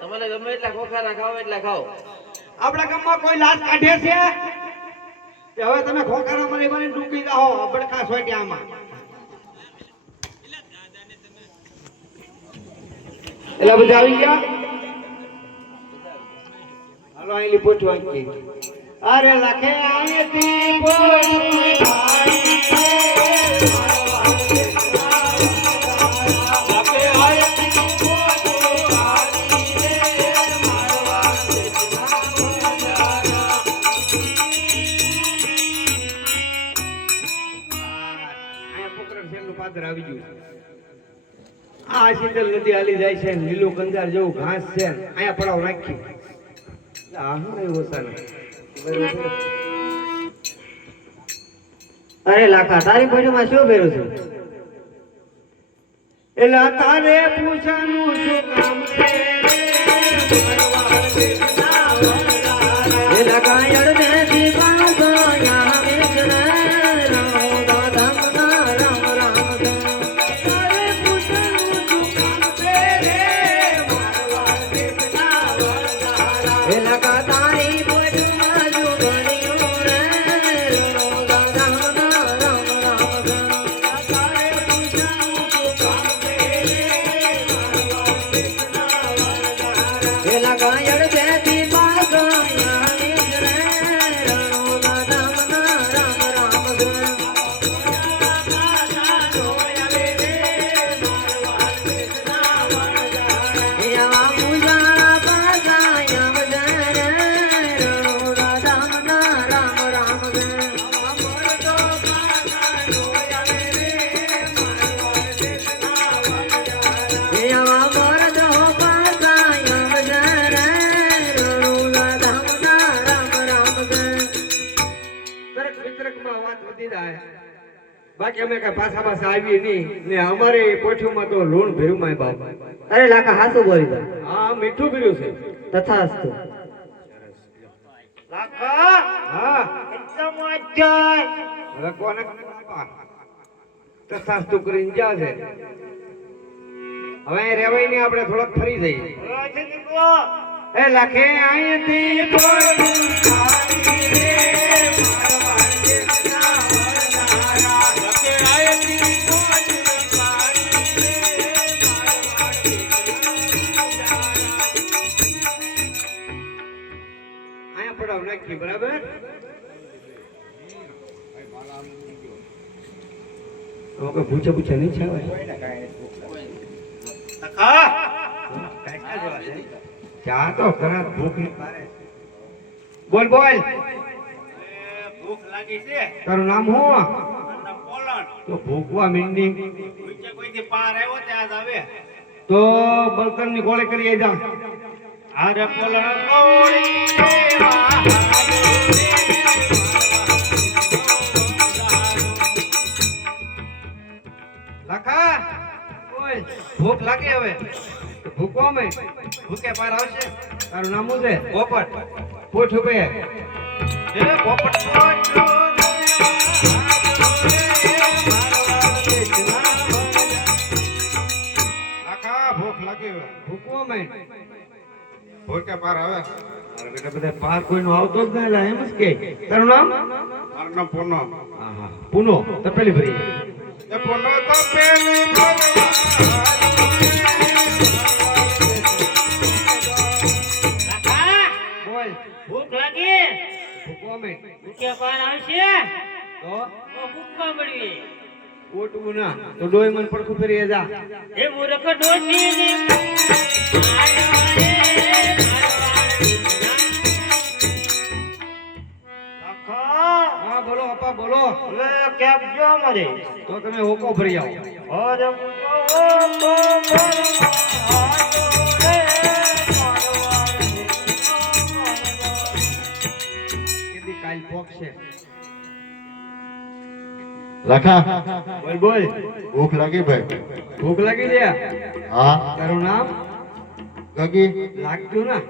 તમારે ગમે એટલા ખોખારા ખાવ એટલા ખાઓ. આપણા ગામમાં કોઈ લાજ કાઢે છે કે હવે તમે ખોખારા મારી મારી ડૂબી જાઓ બડકા સોટ્યામાં? એલા બધા આવી ગયા. હાલો આઈલી પૂછવા કે અરે લખે આઈતી બોલું ભાઈ આવી ગયું. આ શીતલ નદી હાલી જાય છે, લીલું કંજાર જેવું ઘાસ છે, અહીંયા પડાવ નાખ્યું. અરે લાખા તારી પેટમાં શું પહેરું છું? એટલે તારે પૂછવાનું શું કામ છે? બાકી અમે કઈ પાછા પાછા આવી નહીં ને અમારે પોઠીમાં તો લોણ ભર્યું માય બાપ. અરે લાખા હાસુ બોલી દો. હા મીઠું ભર્યું છે. તથાસ્તુ. લાખા હા એકદમ અજય હવે કોને તથાસ્તુ કરીને જા છે. હવે રેવાય નહીં, આપણે થોડોક ફરી જઈએ. એ લખે અહીંથી બરાબર. પૂછે પૂછે નહીં છે ચા તો ખરા ભૂખ બોલ બોલ. ભૂખ લાગી છે. તારું નામ શું? તો ભૂખવા મીંડી કોઈ પાર આવ્યો ત્યાં આવે તો બળતણ ની ગોળે કરી જા. અરે પોલણ ગોળી લાખા ઓય ભૂખ લાગે હવે ભૂખવા મે ભૂખે પાર આવશે. તારું નામ શું છે? પોપટ. પૂછ બે એ પોપટ લાખા ભૂખ લાગે હવે ભૂખવા મે ભૂખે પાર આવે. અરે બેટા બધા પાર કોઈનો આવતો જ નહીં એમ જ કે. તારું નામ? મારું નામ પૂનો. હા હા પૂનો. તપેલી ભરી પૂનો તપેલી ભરી અમે ભૂખ્યા પાર આવશે તો તો ભૂખમાં મળવી ઓટવું ના તો ડોય મન પડખું ફેરી જા એ મૂર્ખ ડોશીની હા બોલો અપા બોલો કેમ જો મારે તો તમે હોકો ભરી આવો અરે કેદી કાલ પોક છે લખા બોલ બોલ ભૂખ લાગી ભાઈ ભૂખ લાગી છે હા તારું નામ ગગી લાગતું ના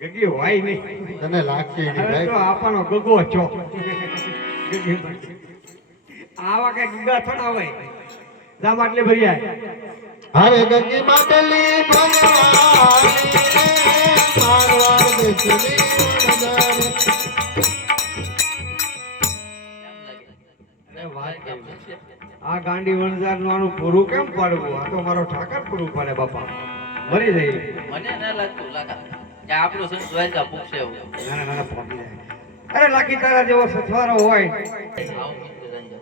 ગગી હોય નહીં તને લાગશે નહીં અરે ભાઈ તો આપણો ગગો છો આવા કઈ ગગા થોડા હોય જા માટલે ભરી આય અરે ગગી માટલી ભરવાની મારવાડ બેસલી નજર આ ગાંડી વણઝાર નું આનું પૂરું કેમ પાડવું આ તો મારો ઠાકર પૂરું પાડે બાપા મરી જાય મને ના લાગતું લાગા કે આપણો સંત દ્વારકા પૂછશે એવું નાના નાના પહોંચી જાય અરે લાખી તારા જેવો સથવારો હોય આવું કીધું રંજન.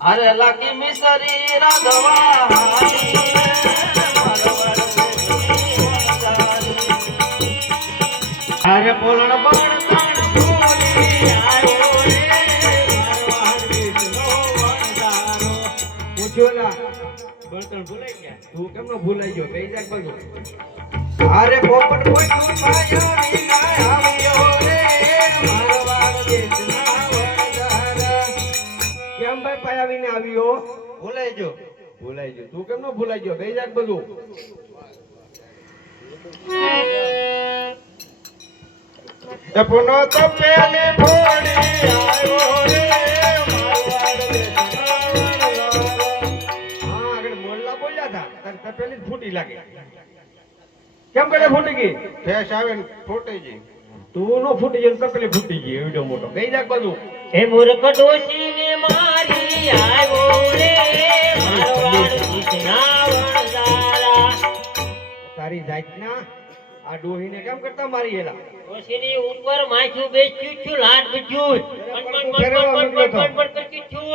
અરે લાકી મિસરી રાધવા અરે પોલણ પણ તાણ બોલી આવ્યો રે પૂછ્યો ના બળતણ ભૂલાઈ ગયા તું કેમ નો ભૂલાઈ ગયો બેઈ જા બાજુ અરે પોપટ પોટું પાયો વિના આવ્યો રે મારવાડ દેશના વણઝાર કેમ ભાઈ પાયા વિના આવ્યો ભૂલાઈ ગયો તું કેમ નો ભૂલાઈ ગયો બેઈ જા બધું પુનો તો પેલી ફોડી આવ્યો રે મારવાડ બેસના હા આગળ મોલ્લા બોલ્યા હતા તાર તપેલી જ ફૂટી લાગે કેમ કરે ફૂટી ગઈ ઠેસ આવે ને ફૂટી ગઈ તું નો ફૂટી ગઈ તપેલી ફૂટી ગઈ એવડો મોટો ગઈ જા બધું હે મૂર્ખ ડોશીને મારી આવ્યો રે મારવાડ દેશના વણઝારા તારી જાતના આ ડોહીને કેમ કરતા મારી એલા ડોશીની ઉપર માથું બેસ્યું છું લાટ બીજું પણ છું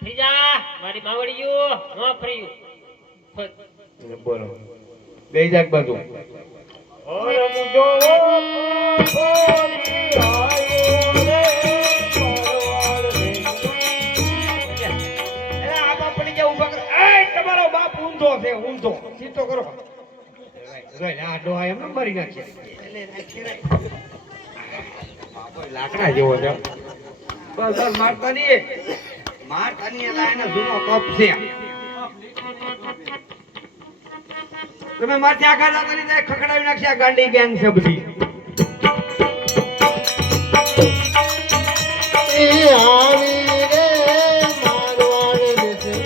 ફ્રીજા મારી માવડીયું નો ફર્યું બોલો ગઈ જા બધું ઓરે મુજો બોલી આવ્યો રે મારવાડ દેશના અરે આ બાપ પડી જા ઊભા કર એ તમારો બાપ ઊંધો છે ઊંધો સીધો કરો રોય આ ડોહા એમ મારી નાખશે લાકડા જેવો છે બસ બસ મારતા નહીં એલા એનો જૂનો કપ છે તમે માથે આખા દાતા ની જાય ખખડાવી નાખશે આ ગાંડી ગેંગ છે બધી એ આવી રે મારવાડ બેસની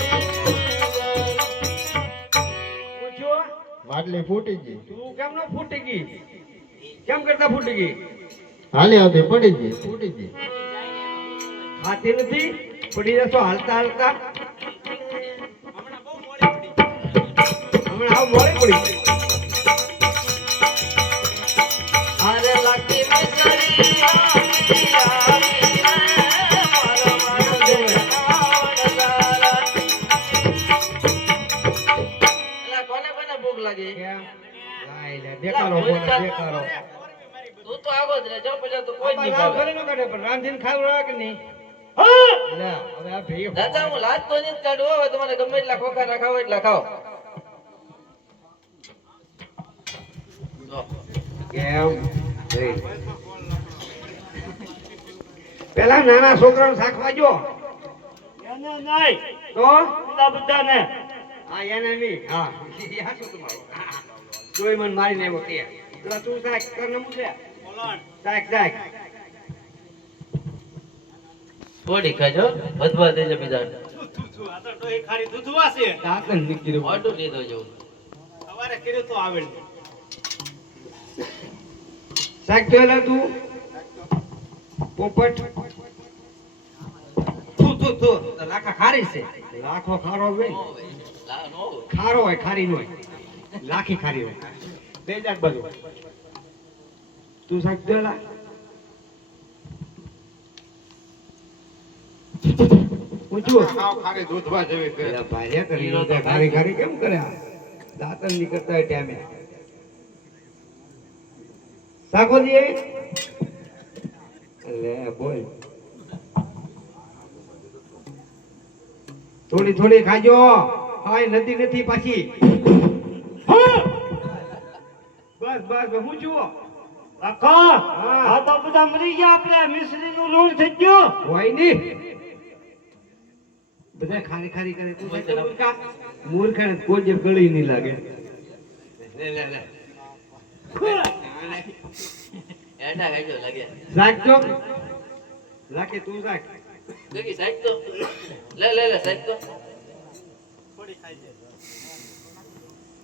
પૂછ્યો માટલી ફૂટી ગઈ તું કેમ નો ફૂટી ગઈ કેમ કરતા ફૂટી ગઈ હાલી આવતી પડી ગઈ ફૂટી ગઈ ખાતી નથી પડી જશો હાલતા હાલતા હમણાં આવ મોડી પડી અરે લાકી મિસરી કોને કોને ભૂખ લાગી કેમ લાઈ લે દેખાડો બોલો દેખાડો તું તો આવો જ રે જો પછી તો કોઈ જ નહીં લાવ ભાવે ઘરે નો કાઢે પણ રાંધીને ખાવ કે નહીં લે હવે આ ભઈ દાદા હું લાજ તો નહીં જ કાઢું હવે તમારે ગમે એટલા ખોખા ના ખાવ એટલા ખાઓ જો. કેમ ભઈ પેલા નાના છોકરાને શાખવા જો એને નહીં તો પેલા બધાને હા એને નહીં હા યા શું તમારું જોઈ મન મારીને આવ્યો તે પેલા તું શાક કર નમું છે પોલણ શાક શાક થોડી ખાજો વધવા દેજો બીજા આ તો ડોહી ખારી દૂધવા છે દાંતન નીકળી મોટું લીધો જેવું સવારે કર્યું તો આવે ને. શાક તો એલા તું પોપટ તું લાખા ખારી છે લાખો ખારો હોય ને. લા નો ખારો હોય ખારી નો હોય લાખી ખારી હોય બે જાક બાજુ તું સાહેબ દેલા પૂછું સાવ ખારી દૂધવા જેવી કરે. પેલા ભાર્યા કરી લીધા. ખારી ખારી કેમ કરે આ? દાંતણ નીકળતા હોય ટાઈમે સાખોજી લે બોલ થોડી થોડી ખાજો હાય નદી નથી પાછી બસ બસ હું જુઓ કાકા હા. આ તો બધા મરી ગયા આપણે મિશ્રીનું લૂણ થઈ ગયું હોય નહીં બધા ખારી ખારી કરે તું સાચો મૂર્ખા મૂર્ખા કોઈ જે ગળી નહીં લાગે લે લે લે એડા ખાઈ જો લાગે રાખજો રાખે તું રાખ દેખી સાઈડ તો લે લે લે સાઈડ તો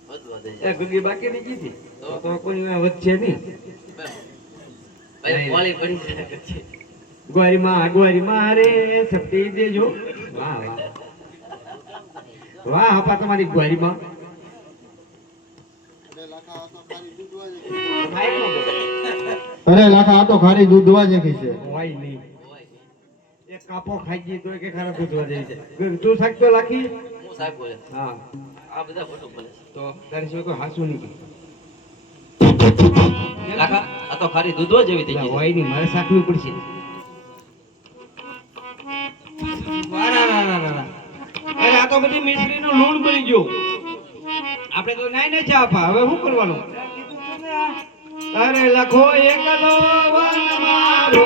બધું વધે એ ગુગી બાકી નહીં કીધી તો? તો કોઈ વચ્ચે નહીં ભાઈ પોલી પડી જાય પછી ગોરીમાં રે શક્તિ દેજો વાહ વાહ વાહ હપા તમારી ગોરીમાં અરે લાખા આ તો ખારી દૂધવા જેવી છે. હોય નહીં એક કાપો ખાઈ ગઈ તો કે ખરાબ દૂધવા જેવી છે તું શાકતો લાખી હું સાહેબ બોલે હા આ બધા ખોટું બોલે તો તારી સિવાય કોઈ હાસું નહીં કાકા આ તો ખારી દૂધો જેવી થઈ ગઈ હોય નહીં મારે શાકવી પડશે વાહ, ના, ના, ના, ના. અરે આ તો બધી મિશ્રીનું લૂણ બની ગયું આપણે તો નાઈ ને ચા પા હવે શું કરવાનું અરે લખો એકલો વન મારો